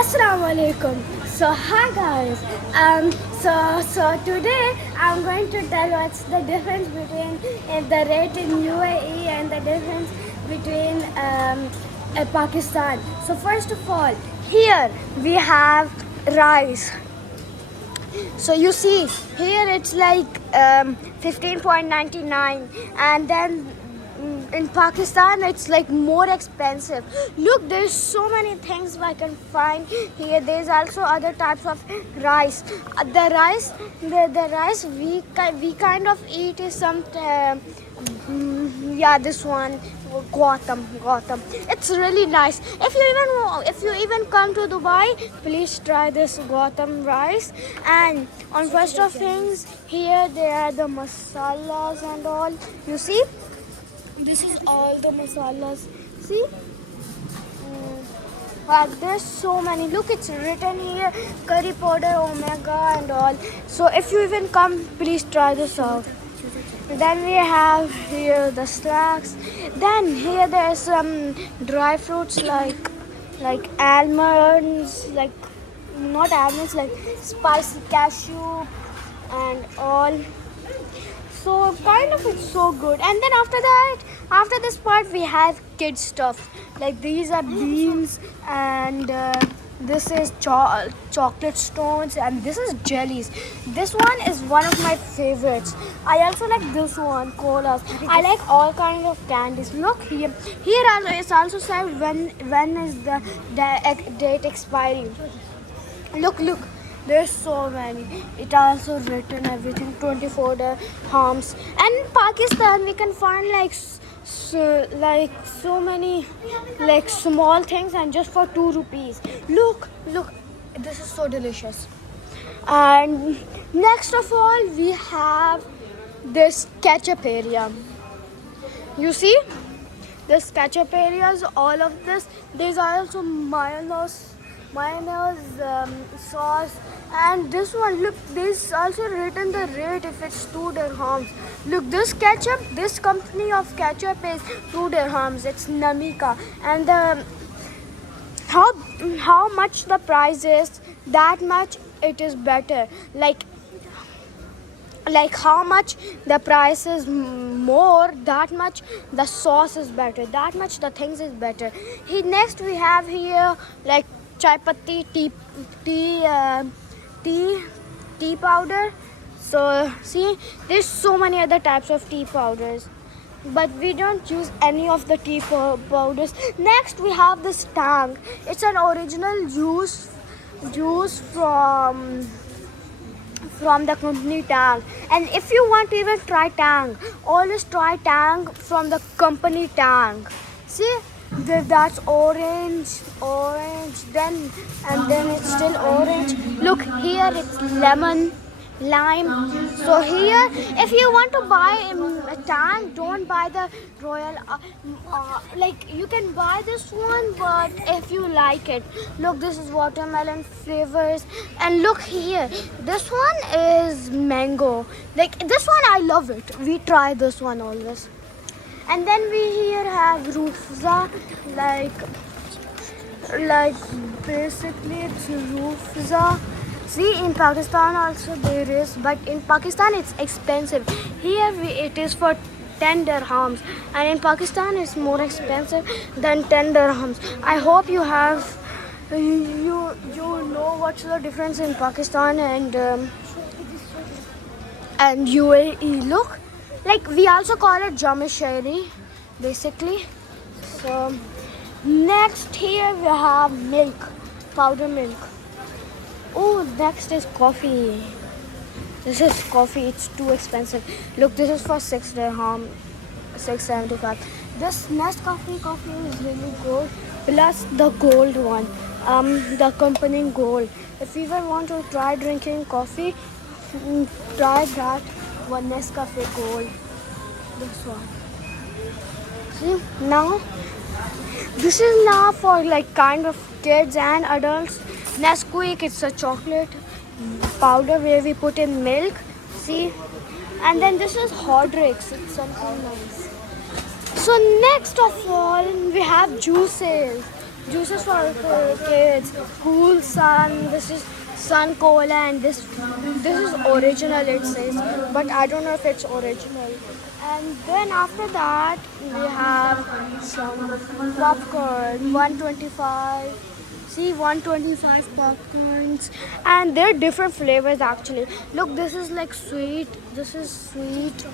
Assalamu alaikum. So hi guys. So today I'm going to tell what's the difference between the rate in UAE and the difference between Pakistan. So first of all, here we have rice. So you see here it's like 15.99, and then in Pakistan it's like more expensive. Look, there's so many things I can find here. There's also other types of rice. The rice we kind of eat is some yeah, this one, Gotham. It's really nice. If you even come to Dubai, please try this Gotham rice. And on first of things, here there are the masalas and all. You see, this is all the masalas. See. But there's so many. Look, it's written here, curry powder, omega and all. So if you even come, please try this out. Then we have here the snacks. Then here there's some dry fruits like almonds, like not almonds, like spicy cashew and all. So kind of it's so good. And then after this part we have kid stuff. Like these are beans, and this is chocolate stones, and this is jellies. This one is one of my favorites. I also like this one, colas. I like all kinds of candies. Look here. Here also it's also said when is the date expiring. Look, there's so many. It also written everything 24 dirhams. And in Pakistan we can find so many like small things, and just for 2 rupees. Look, this is so delicious. And next of all we have this ketchup area. You see, this ketchup areas, all of this. There's also mayonnaise sauce, and this one, look, there's also written the rate if it's 2 dirhams. Look, this ketchup, this company of ketchup is 2 dirhams. It's Namika. And how much the price is, that much it is better. Like how much the price is more, that much the sauce is better, that much the things is better. Next we have here like chai patti, tea powder. So see, there's so many other types of tea powders, but we don't use any of the tea powders. Next we have this tang. It's an original juice from the company Tang. And if you want to even try Tang, always try Tang from the company Tang. See, that's orange, then and then it's still orange. Look here, it's lemon, lime. So here, if you want to buy a Tang, don't buy the royal. Like you can buy this one, but if you like it, look, this is watermelon flavors. And look here, this one is mango. Like this one, I love it. We try this one always. And then we here have Roofza, like basically it's Roofza. See, in Pakistan also there is, but in Pakistan it's expensive. Here it is for 10 dirhams, and in Pakistan it's more expensive than 10 dirhams. I hope you have you know what's the difference in Pakistan and UAE. Look, like we also call it Jamisheri basically. So next here we have milk, powder milk. Oh, next is coffee. This is coffee. It's too expensive. Look, this is for 6 dirham, 6.75. This Nescafe coffee is really good. Plus the gold one, the company gold. If you ever want to try drinking coffee, try that one, Nescafe gold. This one. See now, this is now for like kind of kids and adults. Nesquik, it's a chocolate powder where we put in milk. See, and then this is Hodrix. It's something nice. So next of all, we have juices. juices for kids. Cool Sun. This is Sun Cola, and this is original. It says, but I don't know if it's original. And then after that we have some popcorn. 125. See, 125 popcorns, and they're different flavors actually. Look, this is like sweet. This is sweet.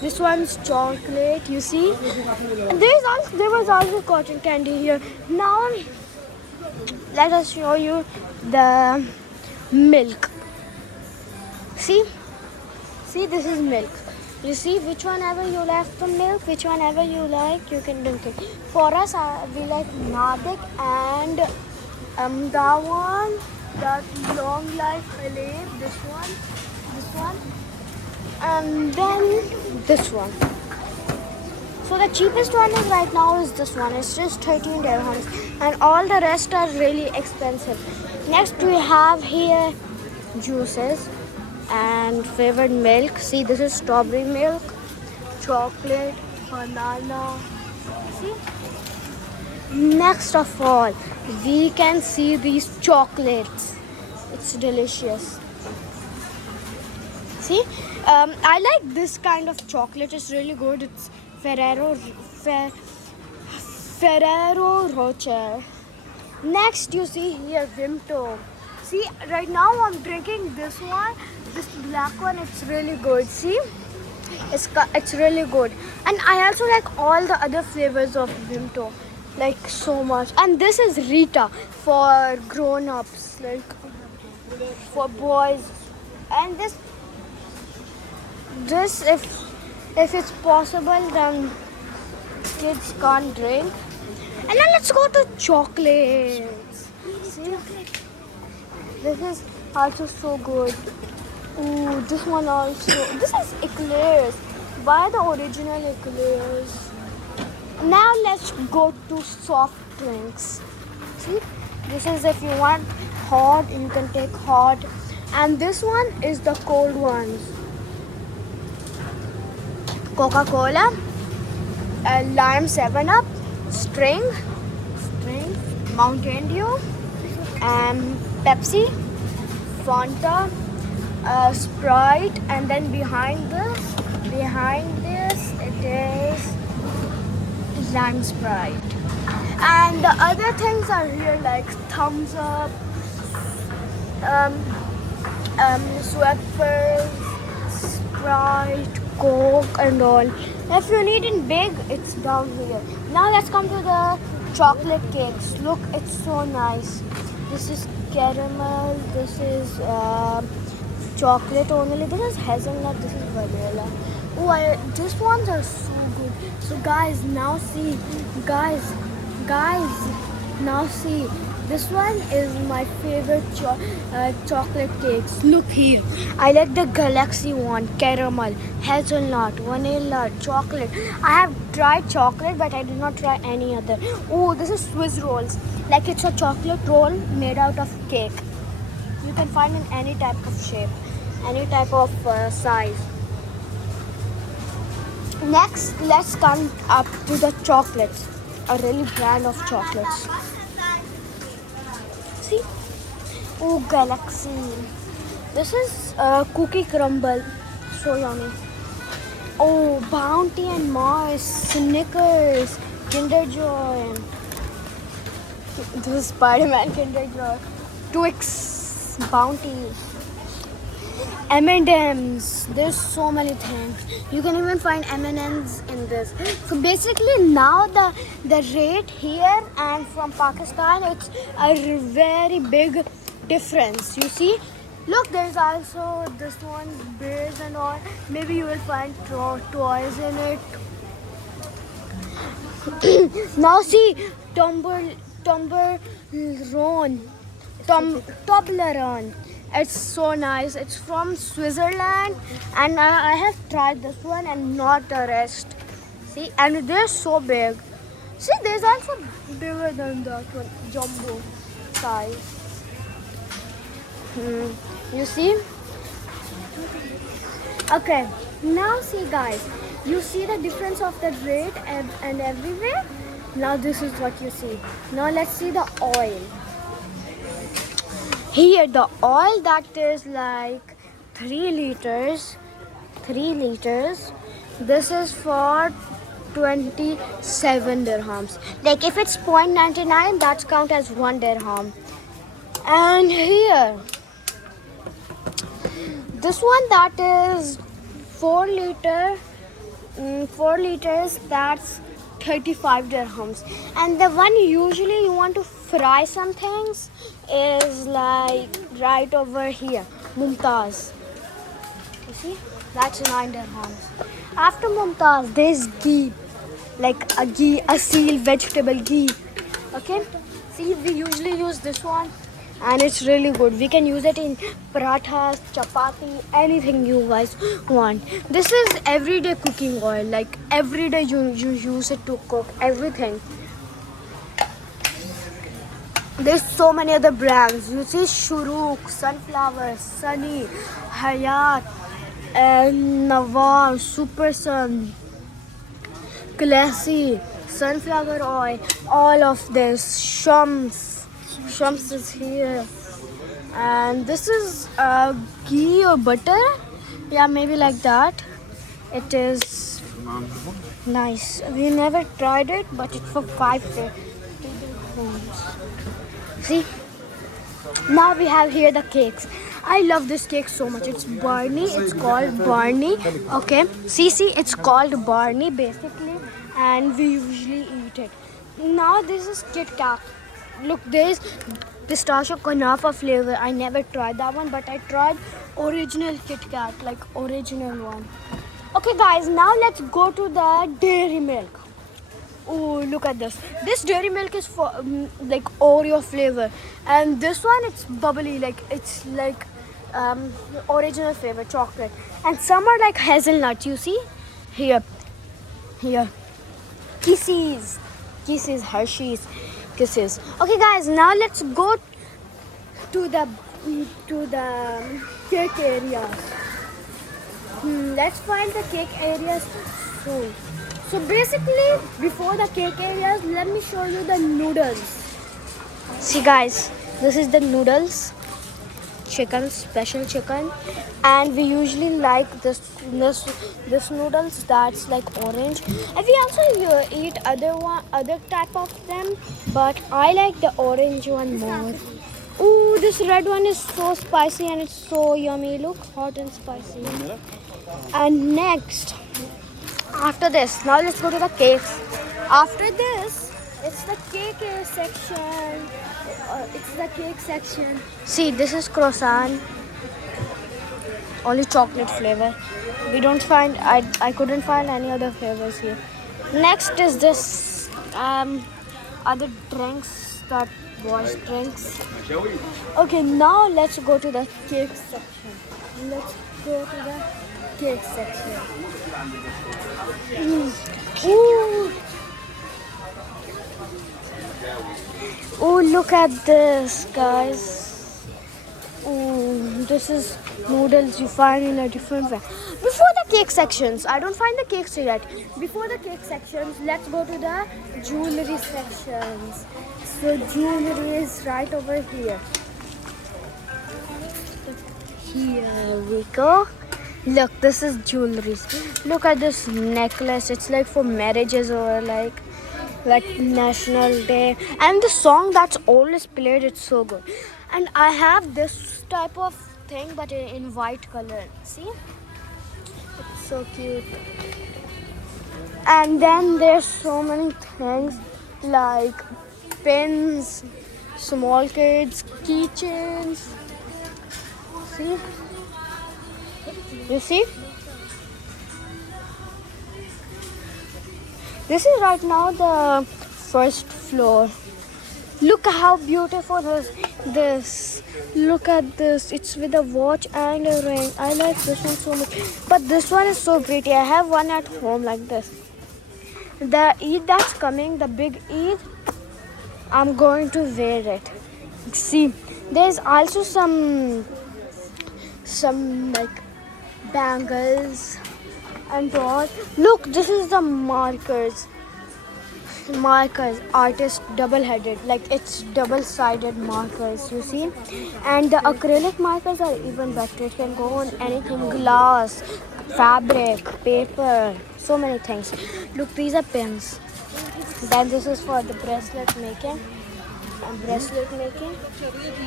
This one's chocolate. You see, and there was also cotton candy here. Now let us show you the milk. See, this is milk. You see, which one ever you like from milk, which one ever you like, you can drink it. For us, we like Nadik and that one, that long life Halib, this one, and then this one. So the cheapest one is right now is this one. It's just 13 dirhams, and all the rest are really expensive. Next we have here juices and flavored milk. See, this is strawberry milk, chocolate, banana. See? Next of all, we can see these chocolates. It's delicious. See, I like this kind of chocolate. It's really good. It's Ferrero Rocher. Next, you see here Vimto. See, right now I'm drinking this one. This black one. It's really good. See, it's really good. And I also like all the other flavors of Vimto. Like so much. And this is Rita for grown-ups, like for boys. And this if it's possible, then kids can't drink. And then let's go to chocolates. See, this is also so good. Ooh, this one also. This is eclairs. Buy the original eclairs. Now let's go to soft drinks. See, this is if you want hot, you can take hot. And this one is the cold ones. Coca-Cola, Lime 7-Up, String, Mountain Dew, Pepsi, Fanta, Sprite, and then behind this it is Lime Sprite. And the other things are here like Thumbs Up, Schweppes, Sprite, Coke and all. If you need it big, it's down here. Now let's come to the chocolate cakes. Look, it's so nice. This is caramel, this is chocolate only, this is hazelnut, this is vanilla. Oh, these ones are so good. So guys, now see, now see, this one is my favorite chocolate cakes. Look here, I like the Galaxy one, caramel, hazelnut, vanilla, chocolate. I have tried chocolate, but I did not try any other. Oh, this is Swiss rolls. Like it's a chocolate roll made out of cake. You can find in any type of shape, any type of size. Next, let's come up to the chocolates. A really brand of chocolates. See? Oh, Galaxy. This is cookie crumble. So yummy. Oh, Bounty and Mars, Snickers, Kinder Joy. This is Spider-Man Kinder Joy. Twix, Bounty, M&M's. There's so many things. You can even find M&M's in this. So basically now the rate here and from Pakistan, it's a very big difference. You see? Look, there's also this one, bears and all. Maybe you will find toys in it. Now see, Toblerone. It's so nice. It's from Switzerland, and I have tried this one and not the rest. See, and they're so big. See, there's also bigger than that one, jumbo size. You see? Okay, now see guys, you see the difference of the rate and everywhere? Now this is what you see. Now let's see the oil. Here the oil that is like 3 liters. 3 liters. This is for 27 dirhams. Like if it's 0.99, that's count as 1 dirham. And here, this one that is 4 liter, 4 liters, that's 35 dirhams. And the one usually you want to fry some things is like right over here, Mumtaz. You see, that's 9 dirhams. After Mumtaz, there's ghee, like a ghee, a seal vegetable ghee. Okay, see, we usually use this one. And it's really good. We can use it in parathas, chapati, anything you guys want. This is everyday cooking oil. Like every day you use it to cook everything. There's so many other brands. You see Shuruk, Sunflower, Sunny, Hayat, and Nawar, Super Sun, Classy, Sunflower oil, all of this, Shams is here, and this is ghee or butter, yeah, maybe like that. It is nice. We never tried it, but it's for 5 dirhams. See, now we have here the cakes. I love this cake so much. It's Barney. It's called Barney. Okay, see, it's called Barney basically, and we usually eat it. Now this is Kit Kat. Look, there's pistachio kunafa flavor. I never tried that one, but I tried original Kit Kat, like original one. Okay guys, now let's go to the dairy milk. Oh, look at this. This dairy milk is for like Oreo flavor, and this one it's bubbly, like it's like original flavor, chocolate, and some are like hazelnut. You see here, Kisses, Hershey's Kisses. Okay guys, now let's go to the cake areas. Let's find the cake areas soon. So basically, before the cake areas, let me show you the noodles. See guys, this is the noodles, chicken, special chicken, and we usually like this noodles that's like orange. And we also eat other type of them, but I like the orange one more. Ooh, this red one is so spicy and it's so yummy. Look, hot and spicy. And next, after this, now let's go to the cakes. After this, it's the cake section. It's the cake section. See, this is croissant. Only chocolate flavor. We don't find. I couldn't find any other flavors here. Next is this other drinks that boys drinks. Okay, now let's go to the cake section. Let's go to the cake section. Ooh. Oh, look at this, guys. Oh, this is noodles you find in a different way. Before the cake sections, I don't find the cakes yet. Before the cake sections, let's go to the jewelry sections. So jewelry is right over here. Here we go. Look, this is jewelry. Look at this necklace. It's like for marriages or like National Day. And the song that's always played, it's so good. And I have this type of thing, but in white color. See? It's so cute. And then there's so many things like pins, small kids, keychains. See? You see? This is right now the first floor. Look how beautiful is this. Look at this. It's with a watch and a ring. I like this one so much. But this one is so pretty. I have one at home like this. The Eid that's coming, the big Eid, I'm going to wear it. See, there's also some like bangles and all. Look, this is the markers. markers, artist double-headed, like it's double-sided markers, you see. And the acrylic markers are even better. It can go on anything, glass, fabric, paper, so many things. Look, these are pins. Then this is for the bracelet making.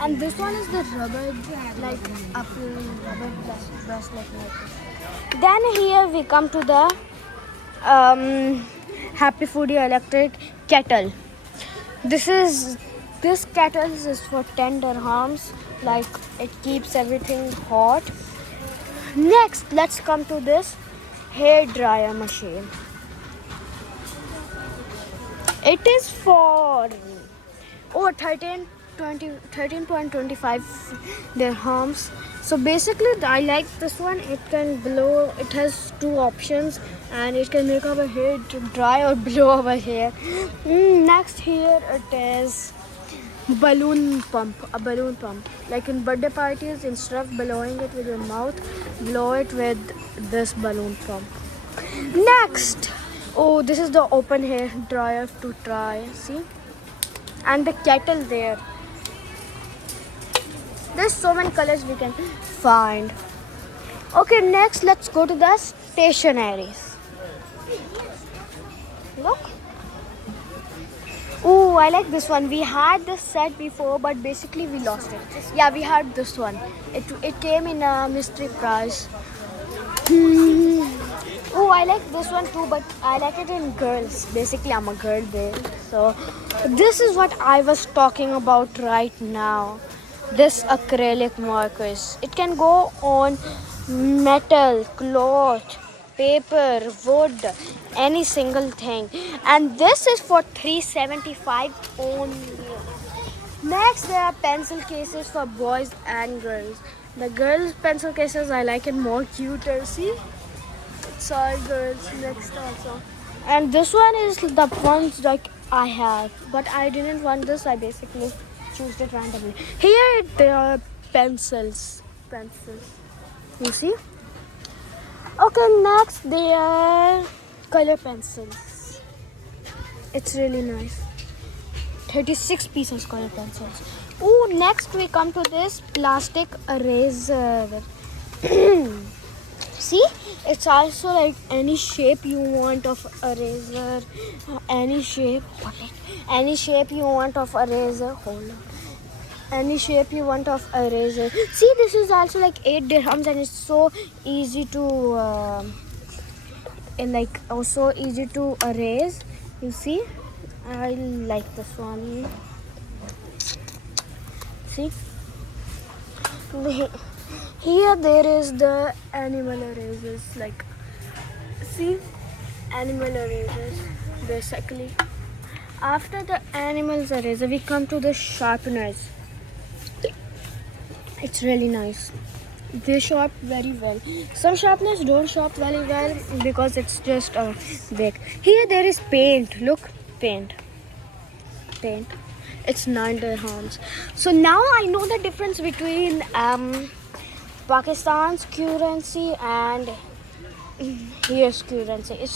And this one is the rubber, like upper rubber bracelet making. Then here we come to the Happy Foodie electric kettle. This kettle is for 10 dirhams. Like it keeps everything hot. Next, let's come to this hair dryer machine. It is for 13.25 dirhams. So basically I like this one. It can blow, it has two options, and it can make our hair dry or blow our hair. Next here it is balloon pump, a balloon pump. Like in birthday parties, instead of blowing it with your mouth, blow it with this balloon pump. Next, oh, this is the open hair dryer to try, see? And the kettle there. There's so many colors we can find. Okay, next let's go to the stationaries. Look. Oh, I like this one. We had this set before, but basically we lost it. Yeah, we had this one. It came in a mystery prize. Oh, I like this one too, but I like it in girls. Basically, I'm a girl there. So, this is what I was talking about right now. This acrylic markers. It can go on metal, cloth, paper, wood, any single thing. And this is for 375 only. Next, there are pencil cases for boys and girls. The girls' pencil cases, I like it more cuter. See? Sorry, girls. Next also. And this one is the ones like I have, but I didn't want this. I basically choose it randomly. Here there are pencils. You see? Okay, next there are color pencils. It's really nice. 36 pieces color pencils. Oh, next we come to this plastic eraser. See, it's also like any shape you want of eraser, any shape you want of eraser. Any shape you want of eraser. See, this is also like 8 dirhams, and it's so easy to so easy to erase. You see, I like this one. See, here there is the animal erasers. Like, see, animal erasers. Basically, after the animals eraser, we come to the sharpeners. It's really nice. They sharp very well. Some sharpeners don't sharp very well because it's just big. Here there is paint. Look, paint. It's 9 dirhams. So now I know the difference between Pakistan's currency and here's currency. It's